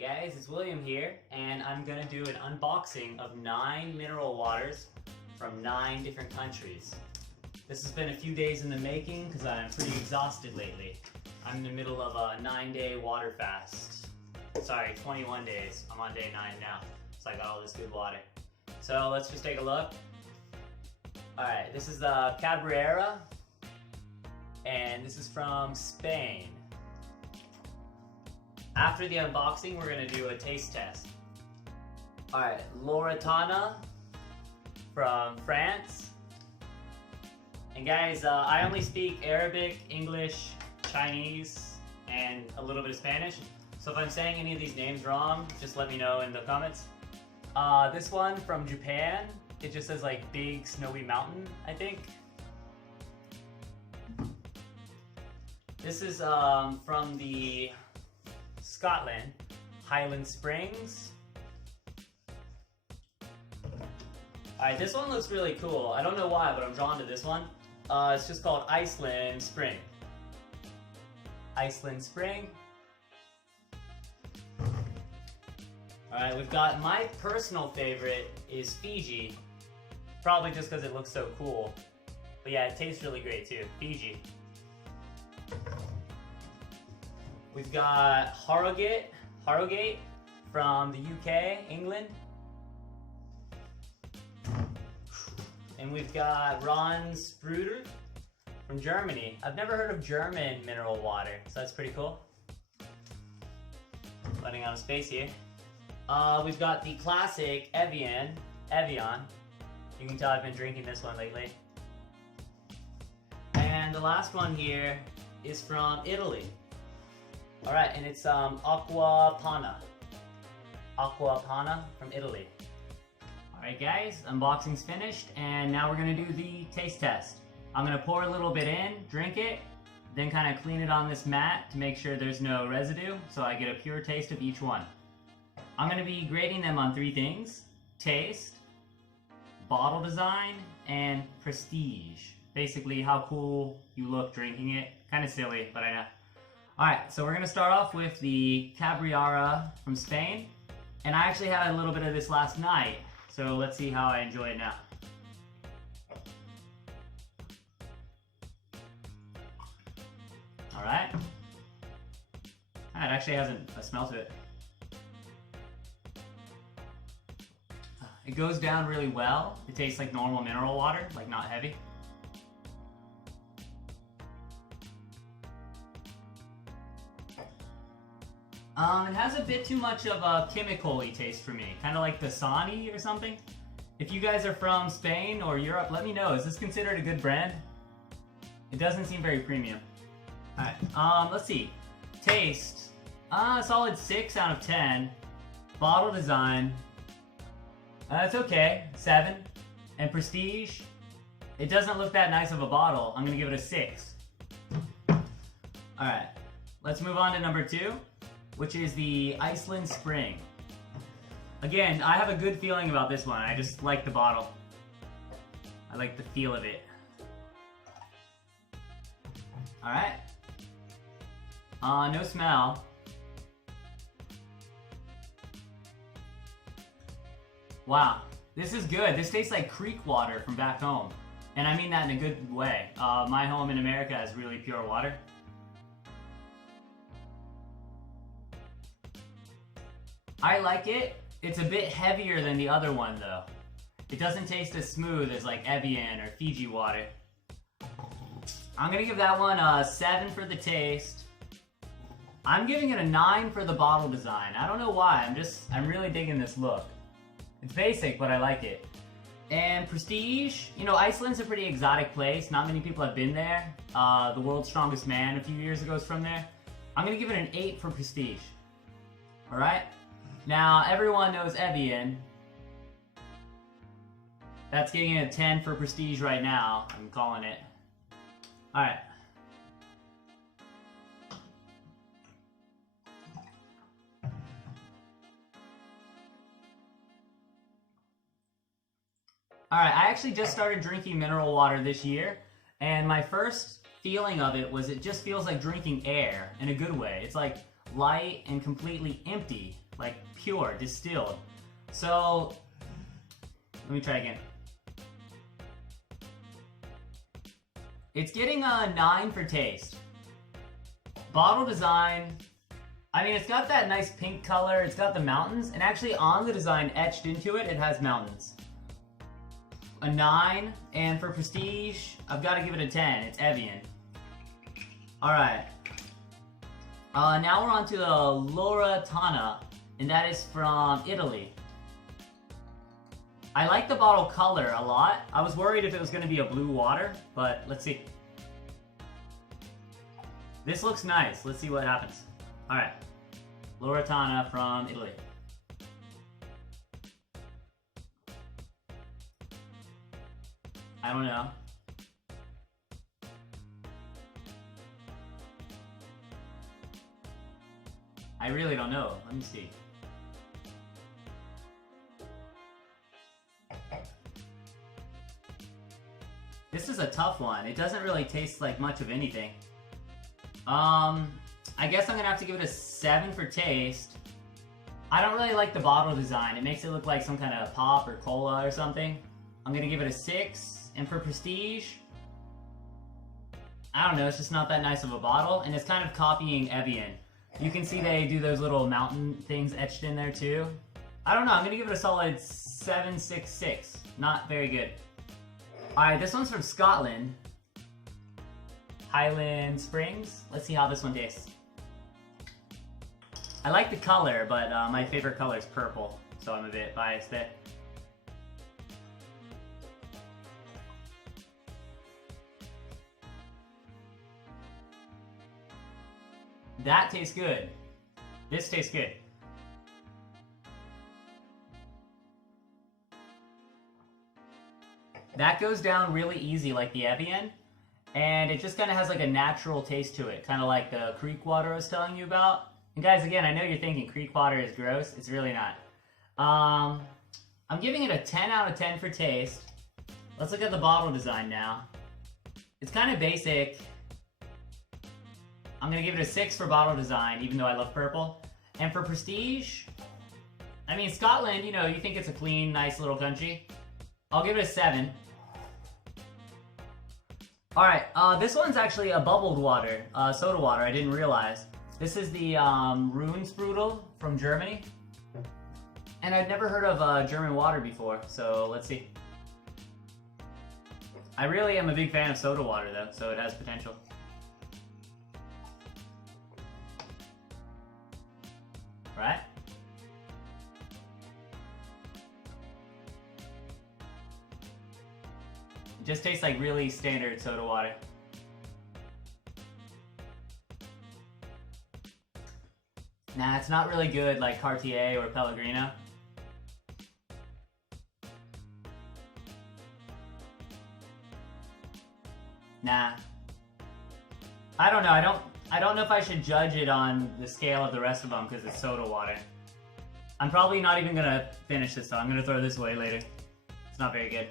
Hey guys, it's William here, and I'm gonna do an unboxing of 9 mineral waters from 9 different countries. This has been a few days in the making because I'm pretty exhausted lately. I'm in the middle of a 9-day water fast. Sorry, 21 days. I'm on day 9 now, so I got all this good water. So let's just take a look. Alright, this is the Cabriara, and this is from Spain. After the unboxing, we're going to do a taste test. Alright, Tana from France. And guys, I only speak Arabic, English, Chinese, and a little bit of Spanish. So if I'm saying any of these names wrong, just let me know in the comments. This one from Japan, it just says like big snowy mountain, I think. This is from the Scotland, Highland Springs. Alright, this one looks really cool. I don't know why, but I'm drawn to this one. It's just called Iceland Spring. Iceland Spring. Alright, we've got my personal favorite is Fiji. Probably just because it looks so cool. But yeah, it tastes really great too. Fiji. We've got Harrogate from the UK, England. And we've got Sprudel from Germany. I've never heard of German mineral water, so that's pretty cool. Running out of space here. We've got the classic Evian. You can tell I've been drinking this one lately. And the last one here is from Italy. Alright, and it's Aquapana. Aquapana from Italy. Alright guys, unboxing's finished, and now we're going to do the taste test. I'm going to pour a little bit in, drink it, then kind of clean it on this mat to make sure there's no residue, so I get a pure taste of each one. I'm going to be grading them on 3 things: taste, bottle design, and prestige. Basically how cool you look drinking it. Kind of silly, but I know. Alright, so we're going to start off with the Cabriara from Spain. And I actually had a little bit of this last night, so let's see how I enjoy it now. Alright. It actually has a smell to it. It goes down really well. It tastes like normal mineral water, like not heavy. It has a bit too much of a chemical-y taste for me, kind of like Dasani or something. If you guys are from Spain or Europe, let me know. Is this considered a good brand? It doesn't seem very premium. Alright, let's see. Taste, a solid 6 out of 10. Bottle design, it's okay, 7. And prestige, it doesn't look that nice of a bottle. I'm gonna give it a 6. Alright, let's move on to number 2. Which is the Iceland Spring. Again, I have a good feeling about this one. I just like the bottle. I like the feel of it. Alright. No smell. Wow, this is good. This tastes like creek water from back home. And I mean that in a good way. My home in America has really pure water. I like it. It's a bit heavier than the other one though. It doesn't taste as smooth as like Evian or Fiji Water. I'm gonna give that one a 7 for the taste. I'm giving it a 9 for the bottle design. I don't know why, I'm really digging this look. It's basic, but I like it. And prestige, you know, Iceland's a pretty exotic place. Not many people have been there. The World's Strongest Man a few years ago is from there. I'm gonna give it an 8 for prestige. Alright? Now, everyone knows Evian. That's getting a 10 for prestige right now. I'm calling it. Alright. Alright, I actually just started drinking mineral water this year, and my first feeling of it was it just feels like drinking air in a good way. It's like light, and completely empty, like pure, distilled. So, let me try again. It's getting a 9 for taste. Bottle design, I mean, it's got that nice pink color, it's got the mountains, and actually on the design etched into it, it has mountains. A 9, and for prestige, I've got to give it a 10. It's Evian. Alright. Now we're on to the Tana, and that is from Italy. I like the bottle color a lot. I was worried if it was going to be a blue water, but let's see. This looks nice. Let's see what happens. Alright. Tana from Italy. I don't know. I really don't know. Let me see. This is a tough one. It doesn't really taste like much of anything. I guess I'm gonna have to give it a 7 for taste. I don't really like the bottle design. It makes it look like some kind of pop or cola or something. I'm gonna give it a 6. And for prestige, I don't know, it's just not that nice of a bottle, and it's kind of copying Evian. You can see they do those little mountain things etched in there too. I don't know, I'm gonna give it a solid 7.66. Not very good. Alright, this one's from Scotland. Highland Springs. Let's see how this one tastes. I like the color, but my favorite color is purple, so I'm a bit biased there. That tastes good. This tastes good. That goes down really easy like the Evian, and it just kind of has like a natural taste to it, kind of like the creek water I was telling you about. And guys, again, I know you're thinking creek water is gross. It's really not. I'm giving it a 10 out of 10 for taste. Let's look at the bottle design now. It's kind of basic. I'm gonna give it a 6 for bottle design, even though I love purple. And for prestige, I mean, Scotland, you know, you think it's a clean, nice little country. I'll give it a 7. Alright, this one's actually a bubbled water, soda water, I didn't realize. This is the Runesprudel from Germany. And I've never heard of German water before, so let's see. I really am a big fan of soda water though, so it has potential. Right? It just tastes like really standard soda water. Nah, it's not really good like Cartier or Pellegrino. Nah. I don't know, I don't know if I should judge it on the scale of the rest of them because it's soda water. I'm probably not even gonna finish this though. I'm gonna throw this away later. It's not very good.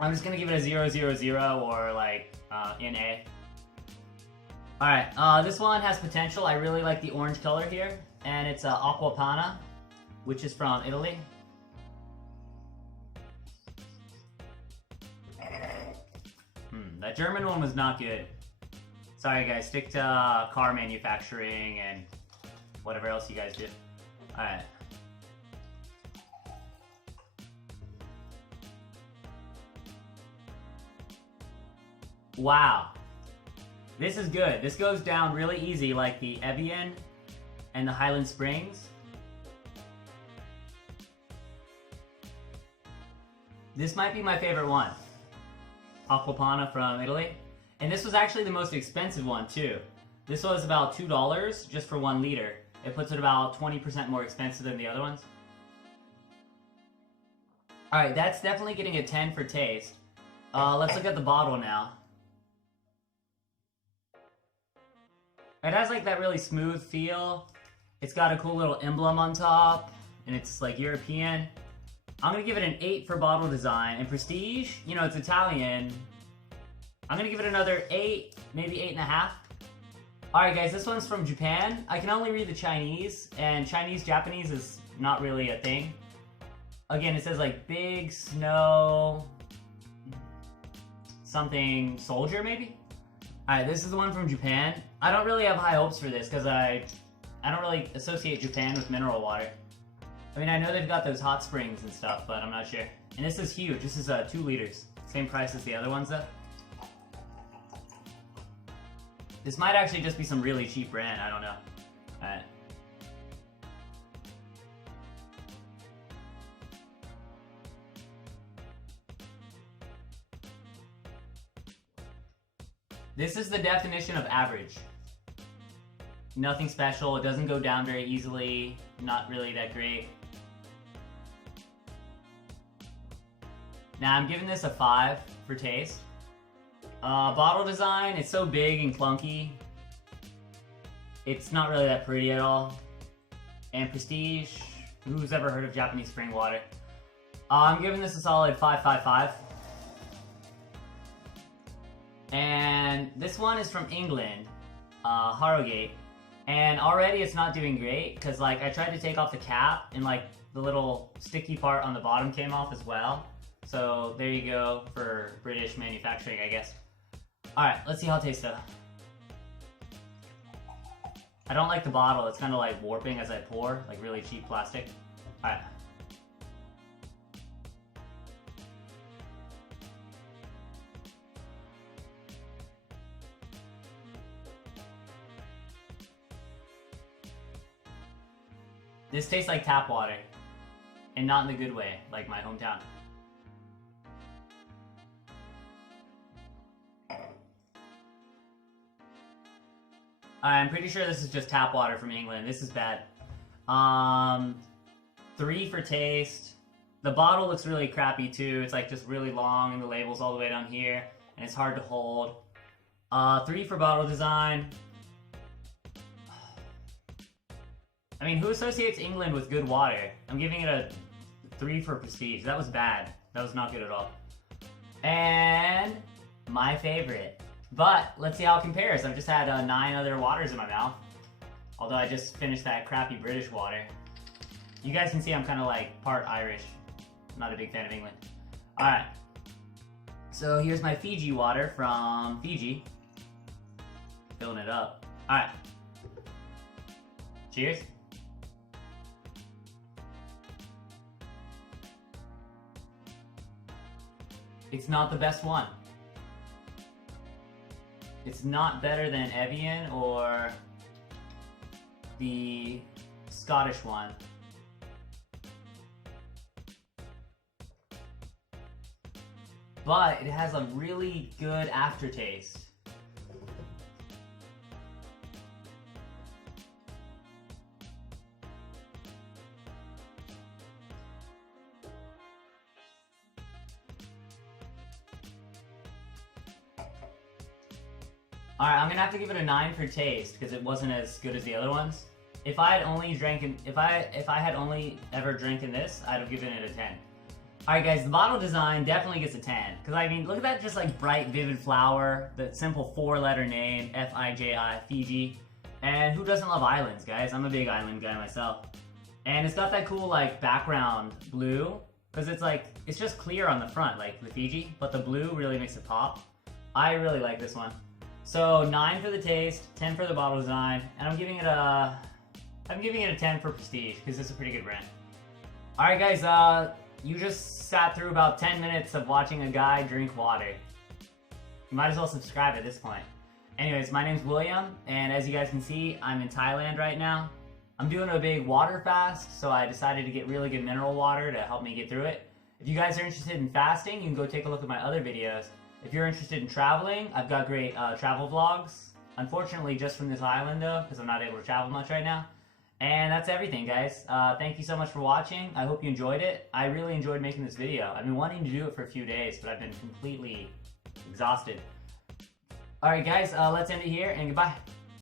I'm just gonna give it a 0, 0, 0 or like in A. Alright, this one has potential. I really like the orange color here. And it's Aquapana, which is from Italy. That German one was not good. Sorry guys, stick to car manufacturing and whatever else you guys do. Alright. Wow. This is good. This goes down really easy like the Evian and the Highland Springs. This might be my favorite one. Aquapana from Italy. And this was actually the most expensive one too. This was about $2 just for 1 liter. It puts it about 20% more expensive than the other ones. Alright, that's definitely getting a 10 for taste. Let's look at the bottle now. It has like that really smooth feel. It's got a cool little emblem on top, and it's like European. I'm gonna give it an 8 for bottle design. And prestige, you know, it's Italian. I'm gonna give it another 8, maybe 8.5. Alright guys, this one's from Japan. I can only read the Chinese, and Chinese-Japanese is not really a thing. Again, it says like big snow something soldier maybe? Alright, this is the one from Japan. I don't really have high hopes for this because I don't really associate Japan with mineral water. I mean, I know they've got those hot springs and stuff, but I'm not sure. And this is huge. This is 2 liters. Same price as the other ones though. This might actually just be some really cheap brand, I don't know. Alright. This is the definition of average. Nothing special, it doesn't go down very easily, not really that great. Now I'm giving this a 5 for taste. Bottle design, it's so big and clunky. It's not really that pretty at all. And prestige, who's ever heard of Japanese spring water? I'm giving this a solid 5.55. And this one is from England, Harrogate. And already it's not doing great, because like I tried to take off the cap and like the little sticky part on the bottom came off as well. So there you go for British manufacturing, I guess. Alright, let's see how it tastes though. I don't like the bottle, it's kind of like warping as I pour, like really cheap plastic. Alright. This tastes like tap water, and not in the good way, like my hometown. I'm pretty sure this is just tap water from England. This is bad. 3 for taste. The bottle looks really crappy too. It's like just really long and the label's all the way down here and it's hard to hold. 3 for bottle design. I mean, who associates England with good water? I'm giving it a 3 for prestige. That was bad. That was not good at all. And my favorite. But let's see how it compares. I've just had 9 other waters in my mouth. Although I just finished that crappy British water. You guys can see I'm kind of like part Irish. I'm not a big fan of England. Alright. So here's my Fiji water from Fiji. Filling it up. Alright. Cheers. It's not the best one. It's not better than Evian or the Scottish one. But it has a really good aftertaste. Alright, I'm gonna have to give it a 9 for taste because it wasn't as good as the other ones. If I had only ever drinking this, I'd have given it a 10. Alright guys, the bottle design definitely gets a 10. Because I mean, look at that just like bright, vivid flower, the simple 4-letter name, F-I-J-I, Fiji. And who doesn't love islands, guys? I'm a big island guy myself. And it's got that cool like background blue, because it's like, it's just clear on the front, like the Fiji, but the blue really makes it pop. I really like this one. So 9 for the taste, 10 for the bottle design, and I'm giving it a 10 for prestige because it's a pretty good brand. All right, guys, you just sat through about 10 minutes of watching a guy drink water. You might as well subscribe at this point. Anyways, my name's William, and as you guys can see, I'm in Thailand right now. I'm doing a big water fast, so I decided to get really good mineral water to help me get through it. If you guys are interested in fasting, you can go take a look at my other videos. If you're interested in traveling, I've got great travel vlogs. Unfortunately, just from this island though, because I'm not able to travel much right now. And that's everything, guys. Thank you so much for watching. I hope you enjoyed it. I really enjoyed making this video. I've been wanting to do it for a few days, but I've been completely exhausted. Alright guys, let's end it here, and goodbye.